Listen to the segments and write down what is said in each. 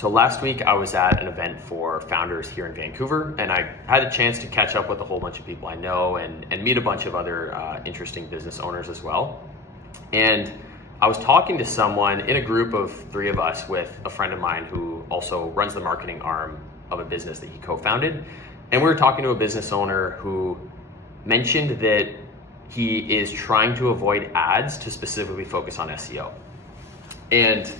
So last week I was at an event for founders here in Vancouver, and I had a chance to catch up with a whole bunch of people I know and meet a bunch of other interesting business owners as well. And I was talking to someone in a group of three of us with a friend of mine who also runs the marketing arm of a business that he co-founded. And we were talking to a business owner who mentioned that he is trying to avoid ads to specifically focus on SEO. And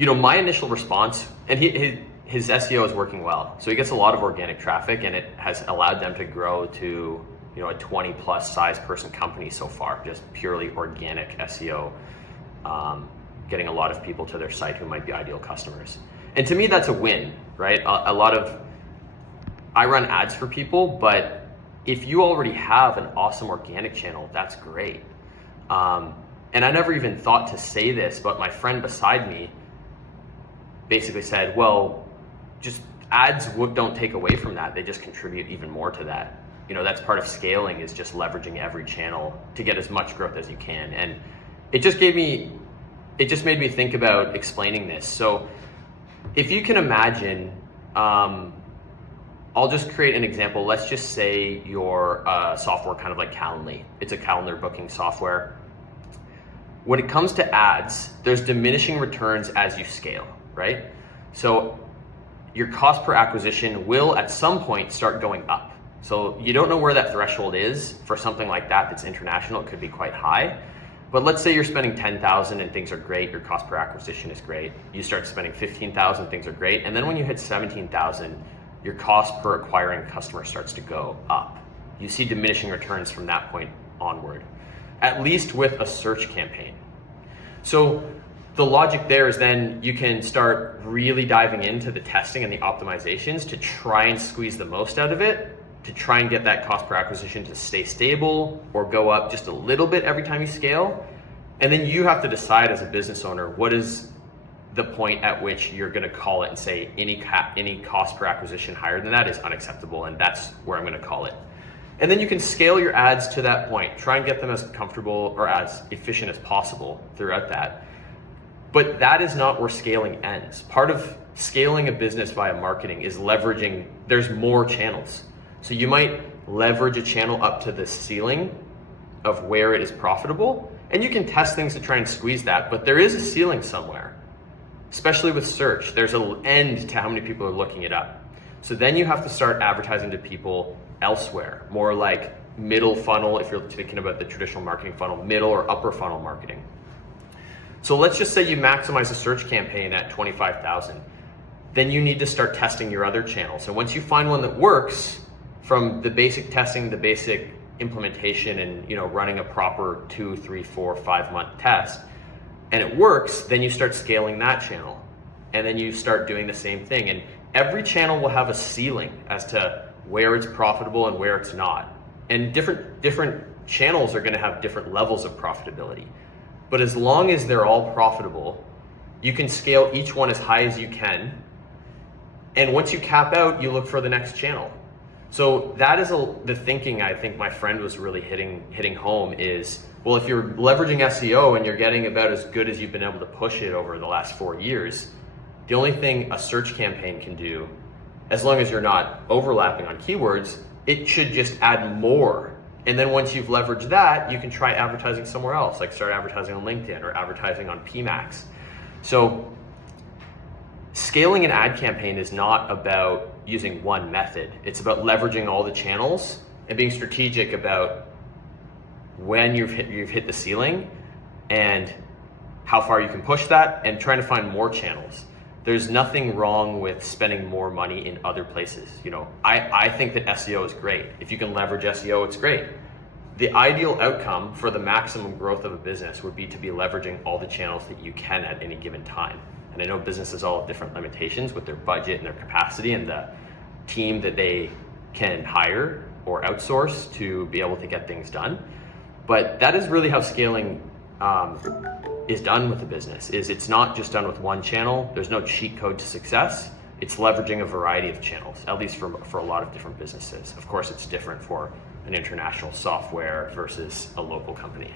my initial response, and his SEO is working well. So he gets a lot of organic traffic, and it has allowed them to grow to a 20 plus size person company so far, just purely organic SEO, getting a lot of people to their site who might be ideal customers. And to me, that's a win, right? I run ads for people, but if you already have an awesome organic channel, that's great. And I never even thought to say this, but my friend beside me basically said, well, just ads don't take away from that. They just contribute even more to that. That's part of scaling, is just leveraging every channel to get as much growth as you can. And it just made me think about explaining this. So if you can imagine, I'll just create an example. Let's just say your software kind of like Calendly. It's a calendar booking software. When it comes to ads, there's diminishing returns as you scale, right? So your cost per acquisition will at some point start going up. So you don't know where that threshold is for something like that that's international. It could be quite high. But let's say you're spending 10,000 and things are great. Your cost per acquisition is great. You start spending 15,000, things are great. And then when you hit 17,000, your cost per acquiring customer starts to go up. You see diminishing returns from that point onward, at least with a search campaign. So the logic there is then you can start really diving into the testing and the optimizations to try and squeeze the most out of it, to try and get that cost per acquisition to stay stable or go up just a little bit every time you scale. And then you have to decide as a business owner, what is the point at which you're going to call it and say any cost per acquisition higher than that is unacceptable, and that's where I'm going to call it. And then you can scale your ads to that point. Try and get them as comfortable or as efficient as possible throughout that. But that is not where scaling ends. Part of scaling a business via marketing is leveraging, there's more channels. So you might leverage a channel up to the ceiling of where it is profitable, and you can test things to try and squeeze that, but there is a ceiling somewhere, especially with search. There's an end to how many people are looking it up. So then you have to start advertising to people elsewhere, more like middle funnel, if you're thinking about the traditional marketing funnel, middle or upper funnel marketing. So let's just say you maximize a search campaign at 25,000. Then you need to start testing your other channels. And once you find one that works, from the basic testing, the basic implementation, and running a proper 2, 3, 4, 5 month test, and it works, then you start scaling that channel. And then you start doing the same thing. And every channel will have a ceiling as to where it's profitable and where it's not. And different channels are going to have different levels of profitability. But as long as they're all profitable, you can scale each one as high as you can. And once you cap out, you look for the next channel. So that is the thinking I think my friend was really hitting home is, well, if you're leveraging SEO and you're getting about as good as you've been able to push it over the last 4 years, the only thing a search campaign can do, as long as you're not overlapping on keywords, it should just add more. And then once you've leveraged that, you can try advertising somewhere else, like start advertising on LinkedIn or advertising on PMax. So scaling an ad campaign is not about using one method. It's about leveraging all the channels and being strategic about when you've hit the ceiling and how far you can push that, and trying to find more channels. There's nothing wrong with spending more money in other places. I think that SEO is great. If you can leverage SEO, it's great. The ideal outcome for the maximum growth of a business would be to be leveraging all the channels that you can at any given time. And I know businesses all have different limitations with their budget and their capacity and the team that they can hire or outsource to be able to get things done. But that is really how scaling is done with the business. It's not just done with one channel. There's no cheat code to success. It's leveraging a variety of channels, at least for a lot of different businesses. Of course, it's different for an international software versus a local company.